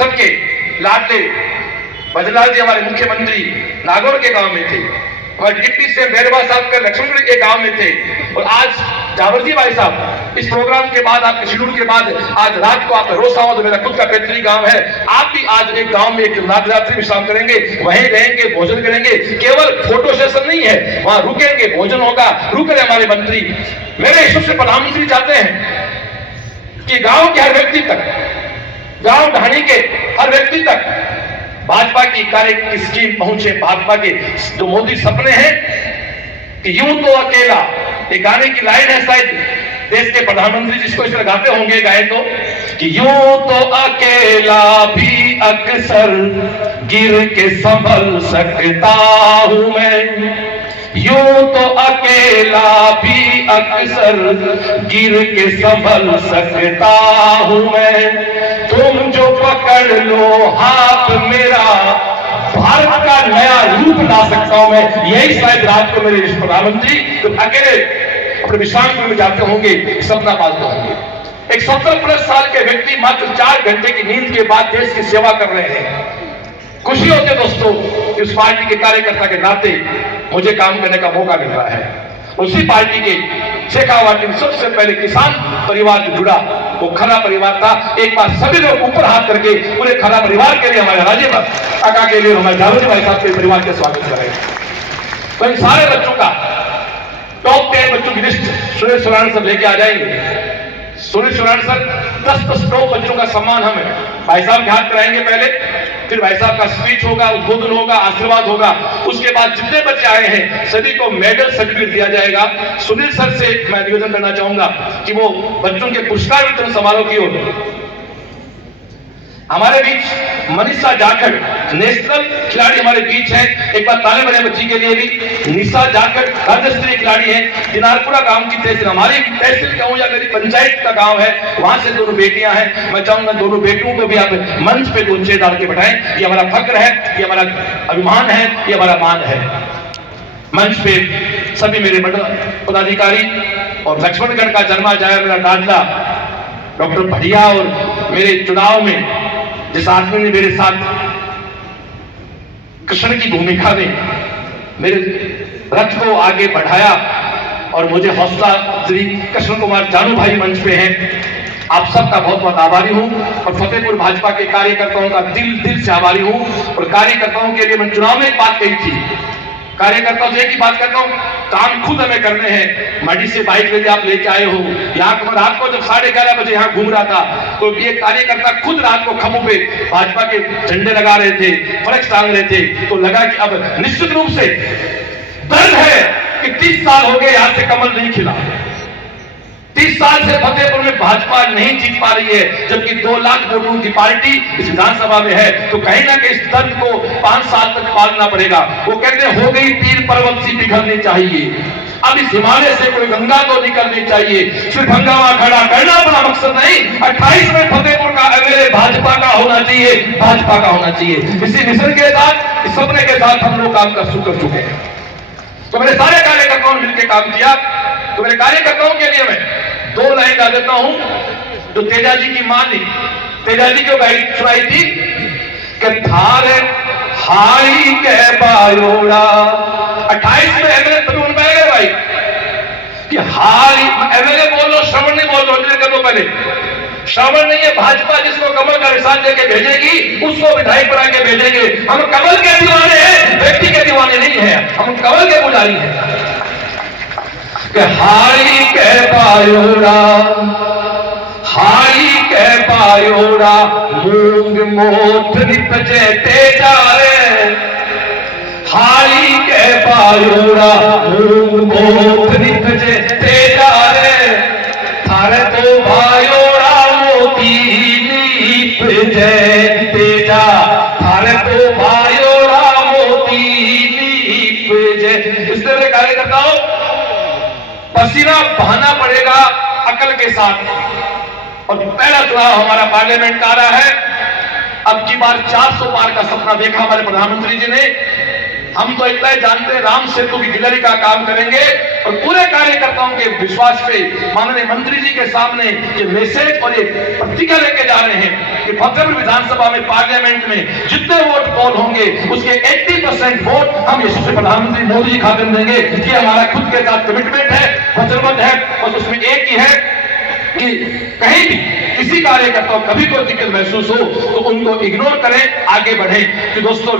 सबके लाडले बजलाल जी हमारे मुख्यमंत्री नागौर के गांव में थे, और डिप्टी से बैरवा साहब का लक्ष्मणगढ़ के गांव में थे, और आज जावरजी भाई साहब इस प्रोग्राम के बाद, आपके शेड्यूल के बाद आज रात को आप रोसा हो, तो मेरा खुद का पैतृक गांव है, आप भी आज एक गांव में एक नागरात्रि विश्राम करेंगे, वहीं रहेंगे, भोजन करेंगे। केवल फोटो सेशन नहीं है, वहां रुकेंगे, भोजन होगा। रुक रहे हमारे मंत्री, मेरे हिसाब से प्रधानमंत्री चाहते हैं कि गांव के हर व्यक्ति तक, गांव ढाणी के हर व्यक्ति तक भाजपा की कार्य की स्कीम पहुंचे। भाजपा के जो मोदी सपने हैं कि यूं तो अकेला, ये गाने की लाइन है शायद देश के प्रधानमंत्री जिसको इस तरह गाते होंगे, गाए तो कि यूं तो अकेला भी अक्सर गिर के संभल सकता हूं मैं, यूं तो अकेला भी अक्सर गिर के संभल सकता हूं मैं, तुम जो पकड़ लो हाथ मेरा भारत का नया रूप ला सकता हूं मैं। यही शायद रात को मेरे प्रधानमंत्री तो अकेले अपने विश्राम में जाते होंगे, सपना पालते होंगे। एक 70+ साल के व्यक्ति मात्र 4 घंटे की नींद के बाद देश की सेवा कर रहे हैं। खुशी होती है दोस्तों, इस पार्टी के कार्यकर्ता के नाते मुझे काम करने का मौका मिल रहा है। उसी पार्टी के शेखावाटी में सबसे पहले किसान परिवार जो जुड़ा, वो खरा परिवार था। एक बार सभी लोग ऊपर हाथ करके पूरे खरा परिवार के लिए, हमारे राजीव काका के लिए, हमारे जावरजी भाई साहब के परिवार के स्वागत करें। तो इन सारे बच्चों का टॉप 10 बच्चों की लिस्ट सुनील सुराण सर लेके आ जाएंगे। सुनील सुराण सर 10 टॉप बच्चों का सम्मान हम भाई साहब के हाथ कराएंगे पहले, फिर भाई साहब का स्पीच होगा, उद्बोधन होगा, आशीर्वाद होगा। उसके बाद जितने बच्चे आए हैं सभी को मेडल सर्टिफिकेट दिया जाएगा। सुनील सर से मैं निवेदन करना चाहूंगा कि वो बच्चों के पुरस्कार वितरण समारोह की ओर हमारे बीच मनीषा जाखड़ नेशनल खिलाड़ी हमारे बीच है। एक बार ताले बड़े बच्ची के लिए भी। निशा जाखड़ राज्य स्तरीय खिलाड़ी है, दिनारपुरा गांव की तहसील, हमारी तहसील कहूं या मेरी पंचायत का गांव है, वहां से दोनों बेटियां हैं। मैं चाहूंगा दोनों बेटियों को भी आप मंच पे 2 चेयर डाल के बैठाएं। ये हमारा फक्र है, ये हमारा अभिमान है, ये हमारा मान है। मंच पे सभी मेरे मंडल पदाधिकारी और लक्ष्मणगढ़ का जन्मा जाया मेरा लाडला डॉक्टर भटिया, और मेरे चुनाव में जिस आदमी ने मेरे साथ कृष्ण की भूमिका में मेरे रथ को आगे बढ़ाया और मुझे हौसला, श्री कृष्ण कुमार जानू भाई मंच पे हैं। आप सबका बहुत बहुत आभारी हूं, और फतेहपुर भाजपा के कार्यकर्ताओं का दिल से आभारी हूं। और कार्यकर्ताओं के लिए मैं चुनाव में एक बात कही थी, कार्यकर्ताओं से एक ही बात करता हूं, काम खुद हमें करने हैं। मडी से बाइक लेके आप लेके आए हो, यहाँ रात को जब 11:30 बजे यहाँ घूम रहा था, तो ये कार्यकर्ता खुद रात को खम्भों पे भाजपा के झंडे लगा रहे थे, फ्लेक्स टांग रहे थे। तो लगा कि अब निश्चित रूप से दर्द है कि 30 साल हो गए यहाँ से कमल नहीं खिला, 30 साल से फतेहपुर में भाजपा नहीं जीत पा रही है, जबकि 2 लाख वोटों की पार्टी इस विधानसभा में है। तो कहीं ना कहीं इस दर्द को 5 साल तक पालना पड़ेगा। वो कहते हैं हो गई पीर पर्वत सी पिघलनी चाहिए, अब इस हिमालय से कोई गंगा तो निकलनी चाहिए। सिर्फ हंगामा खड़ा करना अपना मकसद नहीं, 28 में फतेहपुर का एमएलए भाजपा का होना चाहिए, भाजपा का होना चाहिए। इसी मिशन के साथ, इस सपने के साथ हम लोग काम कर चुके हैं। तो मेरे सारे कार्यकर्ताओं ने मिलकर काम किया। तो मेरे कार्यकर्ताओं के लिए मैं 2 लाइन गा देता हूं जो तेजा जी की मां ने तेजा जी को सुनाई थी कि थारे हारी के बायोड़ा 28 में एमएलए तरुण पाएगा भाई कि हारी एमएलए बोल लो, श्रवण नहीं बोल लो, कर दो पहले। श्रवण नहीं है, भाजपा जिसको कमल का निशान देके भेजेगी उसको विधायक बना के भेजेंगे। हम कमल के दीवाने हैं, व्यक्ति के दीवाने नहीं है, हम कमल के पुजारी हैं। हारी के पायोड़ा, हारी के पायोड़ा मूंग मोठ निपजे तेजा रे, हारी के पायोड़ा मूंग मोठ निपजे तेजा रे, थारे तो भायोड़ा मोती निपजे तेजा, थारे तो भायोड़ा मोती निपजे। इस तरह कार्यकर्ताओं पसीना बहाना पड़ेगा अकल के साथ। और पहला चुनाव हमारा पार्लियामेंट का आ रहा है। अब की बार 400 पार का सपना देखा हमारे प्रधानमंत्री जी ने। हम तो इतना ही जानते हैं, राम सेतु की गिलहरी का काम करेंगे, और पूरे कार्यकर्ताओं के विश्वास पे माननीय मंत्री जी के सामने ये मैसेज और ये प्रतिज्ञा लेके जा रहे हैं कि फतेहपुर विधानसभा में पार्लियामेंट में जितने वोट पोल होंगे उसके 80% वोट हम यशस्वी प्रधानमंत्री मोदी जी खातिर देंगे। ये हमारा खुद के साथ कमिटमेंट है, वचनबद्ध है। और उसमें एक ही है कि कहीं भी किसी कार्यकर्ता को कभी कोई दिक्कत महसूस हो तो उनको इग्नोर करें, आगे बढ़ें। कि दोस्तों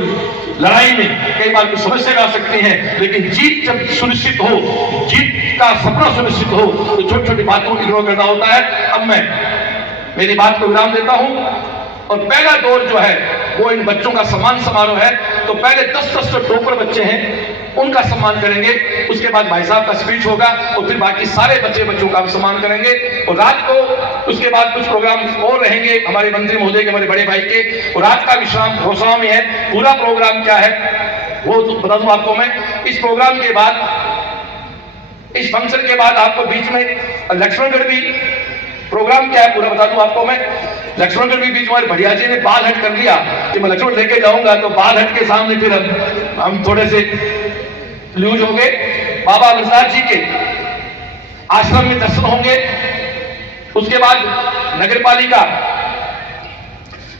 लड़ाई में कई बार कुछ समस्या आ सकती है, लेकिन जीत जब सुनिश्चित हो, जीत का सपना सुनिश्चित हो तो छोटी छोटी बातों को इग्नोर करना होता है। अब मैं मेरी बात को विराम देता हूं और पहला दौर जो है वो इन बच्चों का सम्मान समारोह है। तो पहले 10-10 जो टॉपर बच्चे हैं उनका सम्मान करेंगे, उसके बाद भाई साहब का स्पीच होगा और फिर बाकी सारे बच्चों का सम्मान करेंगे। और रात को उसके बाद कुछ प्रोग्राम और रहेंगे हमारे मंत्री महोदय के, हमारे बड़े भाई के। और रात का विश्राम रोसावा में है। पूरा प्रोग्राम क्या है वो तो बता दूं आपको मैं। इस प्रोग्राम के बाद, इस फंक्शन के बाद आपको बीच में लक्ष्मणगढ़ भी प्रोग्राम क्या है पूरा बता दूं आपको मैं। लक्ष्मणगढ़ भी बीच में बढ़िया जी ने बाल हट कर लिया कि मैं लक्ष्मण लेके जाऊंगा, तो बाल हट के सामने फिर हम थोड़े से लूज होंगे। बाबा अमरनाथ जी के आश्रम में दर्शन होंगे। उसके बाद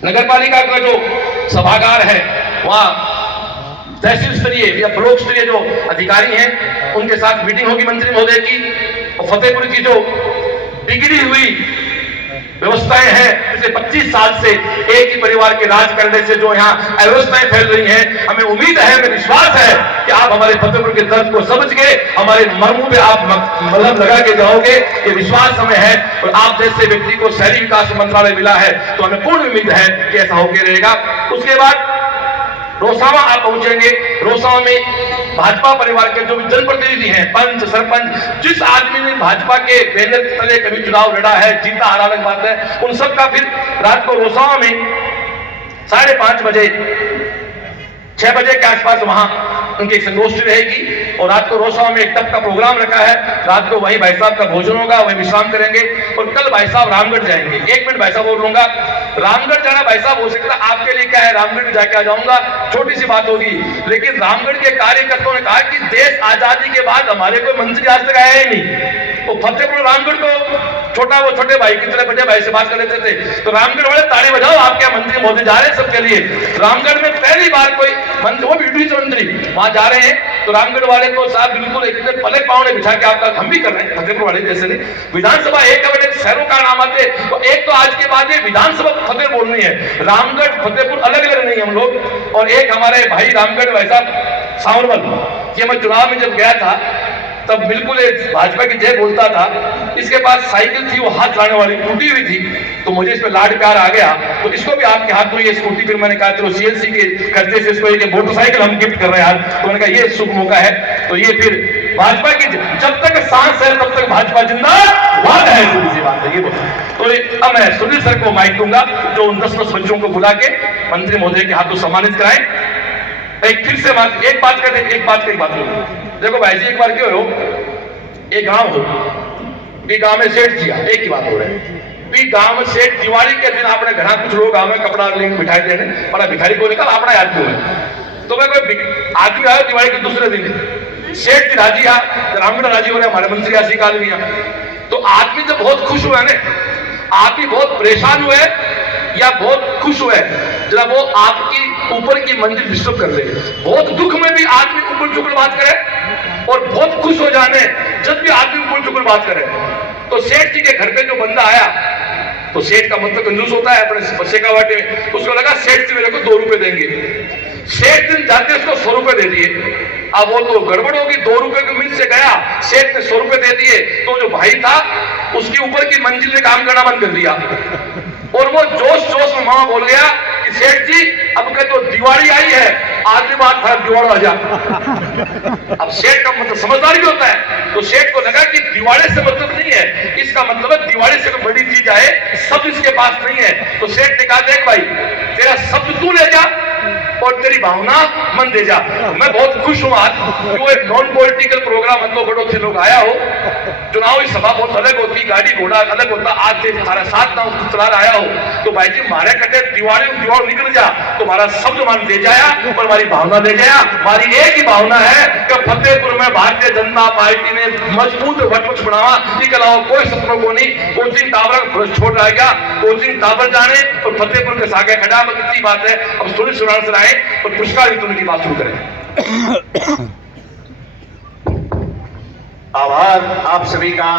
नगरपालिका का जो सभागार है वहां तहसील स्तरीय या ब्लॉक स्तरीय जो अधिकारी हैं उनके साथ मीटिंग होगी मंत्री महोदय की। और फतेहपुर की जो बिगड़ी हुई व्यवस्थाएं हैं, पिछले 25 साल से एक ही परिवार के राज करने से जो यहाँ अव्यवस्थाएं फैल रही हैं, हमें उम्मीद है, हमें विश्वास है कि आप हमारे फतेहपुर के दर्द को समझ के हमारे मर्मों पे आप मलहम लगा के जाओगे, ये विश्वास हमें है। और आप जैसे व्यक्ति को शहरी विकास मंत्रालय मिला है तो हमें पूर्ण उम्मीद है कि ऐसा होकर रहेगा। उसके बाद रोसावा आप पहुंचेंगे। रोसावा में भाजपा परिवार के जो भी जनप्रतिनिधि हैं, पंच सरपंच, जिस आदमी ने भाजपा के बैनर तले कभी चुनाव लड़ा है, जीता हारा अलग बात है, उन सब का फिर रात को रोसावा में 5:30 बजे 6 बजे के आसपास वहां उनकी संगोष्ठी रहेगी। और रात को रोसावा में एक तब का प्रोग्राम रखा है, रात को वहीं भाई साहब का भोजन होगा, वहीं विश्राम करेंगे। और कल भाई साहब रामगढ़ जाएंगे। 1 मिनट भाई साहब बोल लूंगा। रामगढ़ जाना भाई साहब हो सकता है आपके लिए क्या है, रामगढ़ जाके आ जाऊंगा, छोटी सी बात होगी। लेकिन रामगढ़ के कार्यकर्ताओं ने कहा कि देश आजादी के बाद हमारे कोई मंत्री आज तक आया ही नहीं। वो फतेहपुर रामगढ़ को छोटे भाई की तरह बड़े भाई से बात कर लेते थे। तो रामगढ़ वाले ताली बजाओ, आपके मंत्री महोदय जा रहे हैं सबके लिए। रामगढ़ में पहली बार कोई मंत्री, वो भी मंत्री वहां जा रहे हैं। तो रामगढ़ वाले को साहब बिल्कुल एक पलक पाँव ने बिछा के आपका हम भी कर रहे हैं, फतेहपुर वाले जैसे नहीं। विधानसभा एक शहरों का नाम आते तो एक तो आज के बाद विधानसभा फतेहपुर बोलनी है, रामगढ़ फतेहपुर अलग अलग नहीं हम लोग। और एक हमारे भाई रामगढ़ भाई साहब सावरवल, ये मैं चुनाव में जब गया था तब बिल्कुल भाजपा की जय बोलता था। इसके पास साइकिल थी, वो हाथ चलाने वाली टूटी हुई थी, तो मुझे इस पे लाड प्यार आ गया। तो इसको भी आपके हाथ में ये स्कूटी, फिर मैंने कहा चलो सीएनसी के खर्चे से इसको एक मोटरसाइकिल हम गिफ्ट कर रहे हैं आज। तो मैंने कहा ये शुभ मौका है। तो ये फिर भाजपा की जब तक सांस है तब तक भाजपा जिंदाबाद है, सीधी सी बात है ये। तो अब मैं सुनील सर को माइक दूंगा जो उन 10 बच्चों को बुला के मंत्री महोदय के हाथों सम्मानित कराएं। एक फिर से एक बात करूं। देखो भाई जी, एक बार क्यों हो, एक गांव हो, गांव में सेठ जिया, एक ही बात हो रहा है। गांव में सेठ दिवाली के दिन अपने घर कुछ लोग गांव में कपड़ा लेंगे, मिठाई देने, बड़ा भिखारी को निकाल अपना याद क्यों है। तो मैं कोई आदमी आया दिवाली के दूसरे दिन, सेठ जी राजी आ, रामगढ़ राजी हो रहे, हमारे मंत्री आशी काल भी। तो आदमी जब बहुत खुश हुआ ना, आदमी बहुत परेशान हुए या बहुत खुश हुए, जरा वो आपकी ऊपर की मंजिल डिस्टर्ब कर दे। बहुत दुख में भी आदमी ऊपर चुकर बात करे और बहुत खुश हो जाने जब भी आदमी ऊपर चुकर बात करे। तो सेठ जी के घर पे जो बंदा आया, तो सेठ का मतलब कंजूस होता है अपने बच्चे का वाटे में, उसको लगा सेठ जी मेरे को 2 रुपए देंगे। सेठ दिन जाते उसको 100 रुपए दे दिए। अब वो तो गड़बड़ होगी, 2 रुपए की उम्मीद से गया, सेठ ने 100 रुपए दे दिए। तो जो भाई था उसकी ऊपर की मंजिल ने काम करना बंद कर दिया और वो जोश में मामा बोल गया कि सेठ जी अब का जो दिवाली आई है, आखिरी बात था दिवाली आ जा। अब सेठ का मतलब समझदार भी होता है, तो सेठ को लगा कि दिवाली से मतलब नहीं है, इसका मतलब है दिवाली से कोई बड़ी चीज आए, सब इसके पास नहीं है। तो सेठ ने कहा देख भाई, तेरा शब्द तू ले जा और तेरी भावना मन दे जा। मैं बहुत खुश हूं आज कि वो एक नॉन पॉलिटिकल प्रोग्राम हम तो बड़ों से लोग आया हो। चुनावी सभा बहुत अलग होती, गाड़ी घोड़ा अलग होता, आज से 7:30 9 चला आया हो। तो भाई जी मारे कटे दीवार निकल जा तो हमारा शब्द मान ले जाया और हमारी भावना ले जाया। हमारी एक ही भावना है कि फतेहपुर में भारतीय जनता पार्टी ने मजबूत वटवृक्ष बनावा, इसके अलावा कोई सपनों को नहीं। कोचिंग टावर छोड़ रहेगा, कोचिंग टावर जाने और फतेहपुर के सागे खड़ा, बस इतनी बात है। अब थोड़ी सुनाने से आए और पुरस्कार वितरण की बात शुरू करें। आभार आप सभी का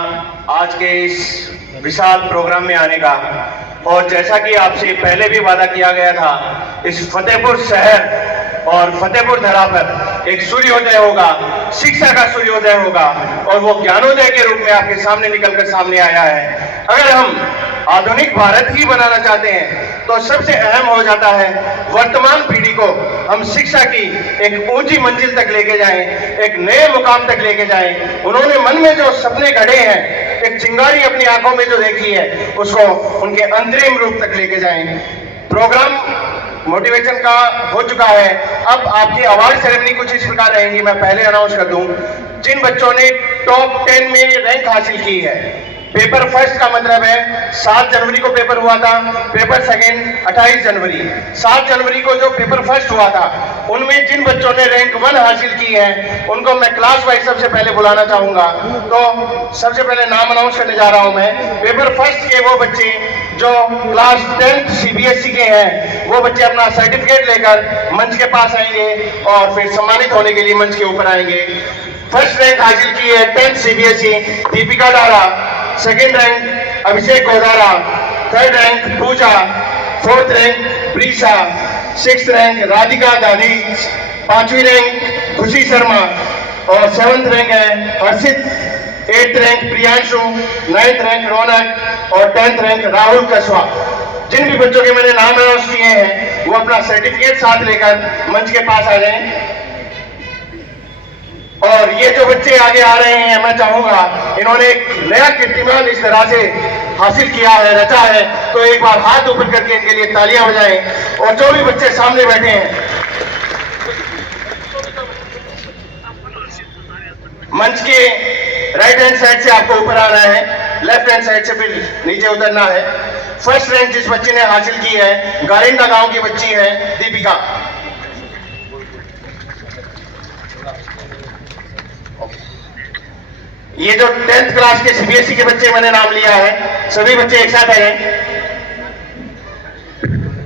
आज के इस विशाल प्रोग्राम में आने का। और जैसा कि आपसे पहले भी वादा किया गया था, इस फतेहपुर शहर और फतेहपुर धरा पर एक सूर्योदय होगा, शिक्षा का सूर्योदय होगा और वो ज्ञानोदय के रूप में आपके सामने निकलकर सामने आया है। अगर हम आधुनिक भारत ही बनाना चाहते हैं तो सबसे अहम हो जाता है वर्तमान पीढ़ी को हम शिक्षा की एक ऊंची मंजिल तक लेके जाएं, एक नए मुकाम तक लेके जाएं। उन्होंने मन में जो सपने गढ़े हैं, एक चिंगारी अपनी आंखों में जो देखी है, उसको उनके अंतरिम रूप तक लेके जाएं। प्रोग्राम मोटिवेशन का हो चुका है। अब आपकी अवार्ड सेरेमनी कुछ इस प्रकार रहेंगी। मैं पहले अनाउंस कर दूं, जिन बच्चों ने टॉप 10 में रैंक हासिल की है, पेपर फर्स्ट का मतलब है 7 जनवरी को पेपर हुआ था, पेपर सेकंड 28 जनवरी। 7 जनवरी को जो पेपर फर्स्ट हुआ था, उनमें जिन बच्चों ने रैंक 1 हासिल की है, उनको मैं क्लास वाइज सबसे पहले बुलाना चाहूंगा। तो सबसे पहले नाम अनाउंस करने जा रहा हूं मैं। पेपर फर्स्ट के वो बच्चे जो क्लास 10th CBSE के हैं, वो बच्चे अपना सर्टिफिकेट लेकर मंच के पास आएंगे और फिर सम्मानित होने के लिए मंच के ऊपर आएंगे। फर्स्ट रैंक हासिल की है 10th CBSE Deepika Dara, second rank Abhishek Godara, third rank Pooja, fourth rank Preesha, sixth rank Radhika Dadi, 5वीं रैंक खुशी शर्मा और 7th रैंक है Harshit, 8th rank Priyanshu, 9th rank Raunak और 10th रैंक राहुल कस्वा। जिन भी बच्चों के मैंने नाम अनाउंस किए हैं, वो अपना सर्टिफिकेट साथ लेकर मंच के पास आ जाएं। और ये जो बच्चे आगे आ रहे हैं, मैं चाहूंगा, इन्होंने एक नया कीर्तिमान इस तरह से हासिल किया है, रचा है, तो एक बार हाथ ऊपर करके इनके लिए तालियां बजाएं। और जो भी बच्चे सामने बैठे हैं, मंच के राइट हैंड साइड से आपको ऊपर आना है, लेफ्ट हैंड साइड से फिर नीचे उतरना है। फर्स्ट रैंक जिस बच्चे ने हासिल की है, गारिंडा गांव की बच्ची है दीपिका। ये जो 10th क्लास के CBSE के बच्चे मैंने नाम लिया है, सभी बच्चे एक साथ आए।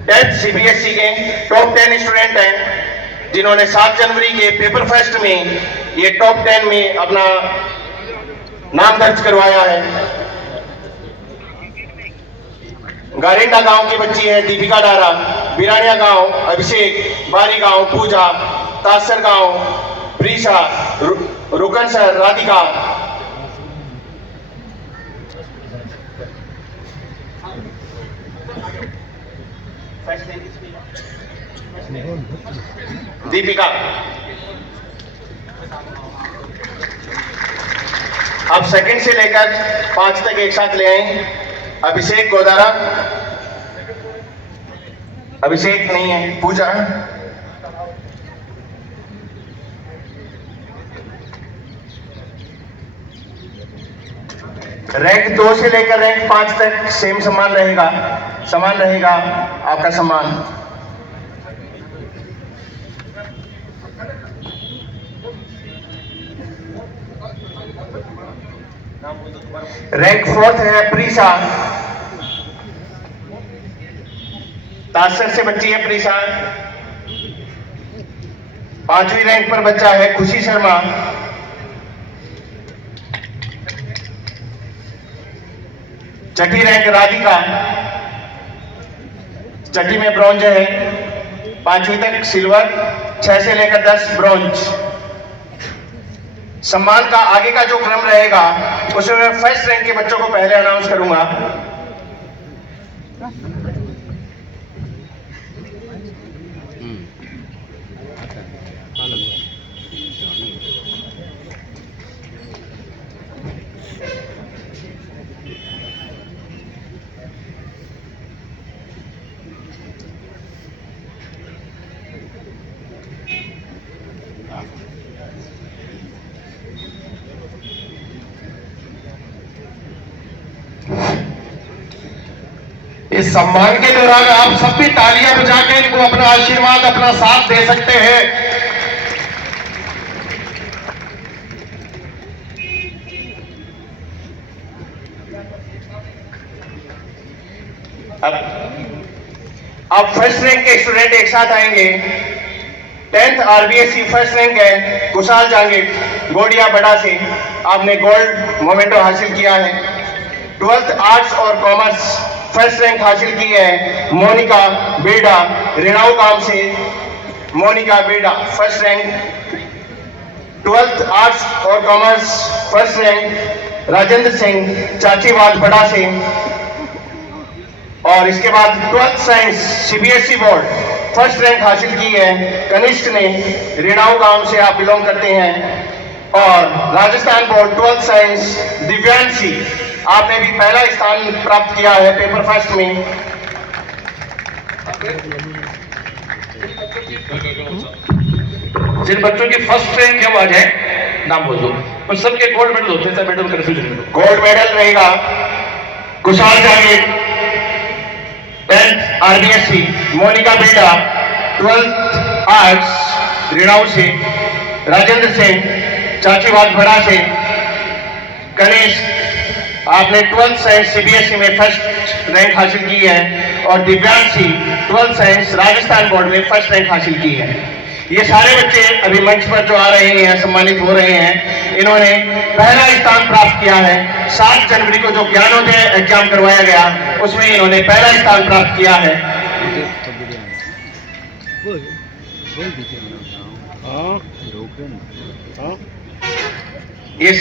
10th CBSE के टॉप 10 स्टूडेंट हैं, जिन्होंने 7 जनवरी के पेपर फर्स्ट में ये टॉप 10 में अपना नाम दर्ज करवाया है। गारिंडा गांव की बच्ची है दीपिका डारा, बिरानिया गांव अभिषेक, बारी गांव पूजा, तासर गांव प्रीशा, रुकनसर राधिका। दीपिका। अब सेकंड से लेकर 5 तक एक साथ ले आए। अभिषेक गोदारा, अभिषेक नहीं है, पूजा, रैंक 2 से लेकर रैंक 5 तक सेम समान रहेगा आपका सम्मान। रैंक 4th है प्रीशा, तासर से बच्ची है प्रीशा। 5वीं रैंक पर बच्चा है खुशी शर्मा। 6ठी रैंक राधिका, 6ठी में ब्रॉन्ज है, 5वीं तक सिल्वर, 6 से लेकर 10 ब्रॉन्ज। सम्मान का आगे का जो क्रम रहेगा, उसमें मैं फर्स्ट रैंक के बच्चों को पहले अनाउंस करूंगा। इस सम्मान के दौरान आप सब भी तालियां बजा के इनको अपना आशीर्वाद, अपना साथ दे सकते हैं। अब फर्स्ट रैंक के स्टूडेंट एक साथ आएंगे। 10th RBSc फर्स्ट रैंक है कुशाल जहांगीर गोडिया बड़ा से, आपने गोल्ड मोमेंटो हासिल किया है। 12th आर्ट्स और कॉमर्स फर्स्ट रैंक हासिल की है मोनिका बेड़ा रिणाव गांव से। Monika Beda first rank. 12th arts और commerce first rank Rajendra Singh Chachiwad बड़ा से। और इसके बाद 12th science CBSE board first rank हासिल की है कनिष्ठ ने, रिणाव गांव से आप बिलोंग करते हैं। और Rajasthan board 12th science Divyanshi, आपने भी पहला स्थान प्राप्त किया है पेपर फर्स्ट में। जिन बच्चों की फर्स्ट रैंक है वो आ जाए, नाम बोल दो। उन सबके गोल्ड मेडल होते हैं, मेडल कंफ्यूजन में। गोल्ड मेडल रहेगा कुशाल जहांगीर 10th RBSc, मोनिका बेड़ा 12th आर्ट्स रिणाव से, राजेंद्र सिंह चाचीवाद बड़ा से। गणेश, आपने 12th साइंस CBSE में फर्स्ट रैंक हासिल की है। और Divyanshi 12th science Rajasthan board में फर्स्ट रैंक हासिल की है। ये सारे बच्चे अभी मंच पर जो आ रहे हैं, सम्मानित हो रहे हैं, इन्होंने पहला स्थान प्राप्त किया है। 7 जनवरी को जो ज्ञानोदय एग्जाम करवाया गया उसमें इन्होंने पहला स्थान प्राप्त किया है। ये